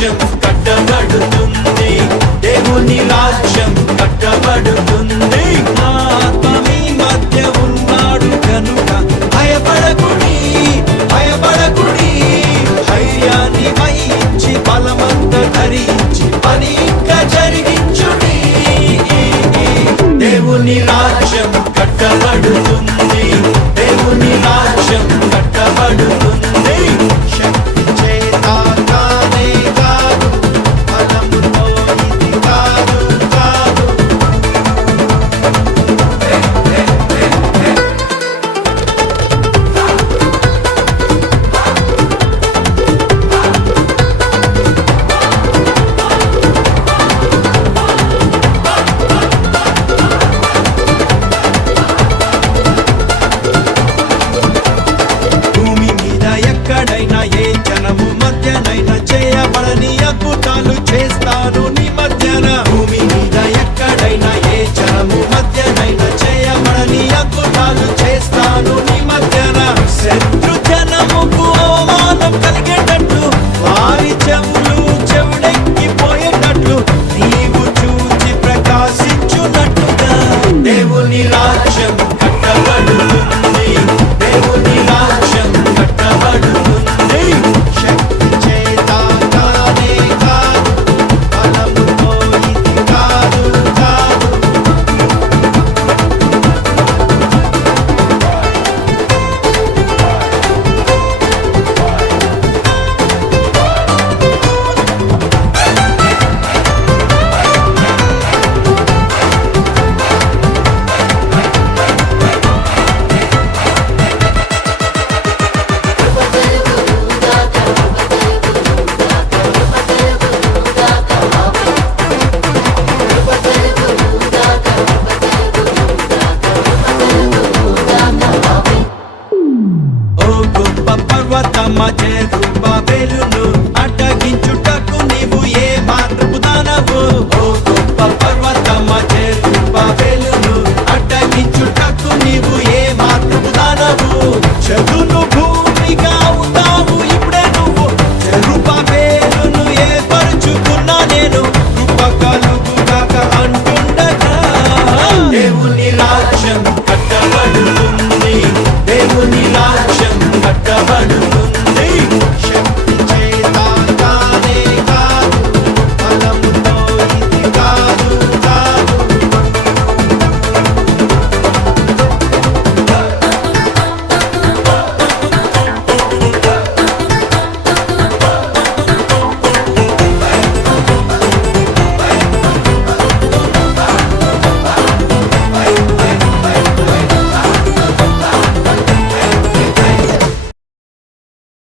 రాజ్యం కట్టబడుతుంది. దేవుని రాజ్యం కట్టబడుతుంది. ఆత్మ మీ మధ్య ఉన్నాడు కనుక భయపడకుడి భయపడకుడి. ధైర్యాన్ని వహించి బలమంత ధరించి పని ఇంకా జరిగించుడి. దేవుని రాజ్యం చేయాలని అద్భుతాలు చేస్తారు నీ మధ్యన. ఎక్కడైనా ఏ జనము మధ్యనైనా చేయమని అద్భుతాలు చేస్తాను నీ మధ్యన. శత్రు జనముకు అవమానం కలిగేటట్లు వారి చెవులు చెవుడెక్కిపోయేటట్లు నీవు చూచి ప్రకాశించునట్టుగా. దేవుని రాజ్యం মাঝে রূপা বেলুন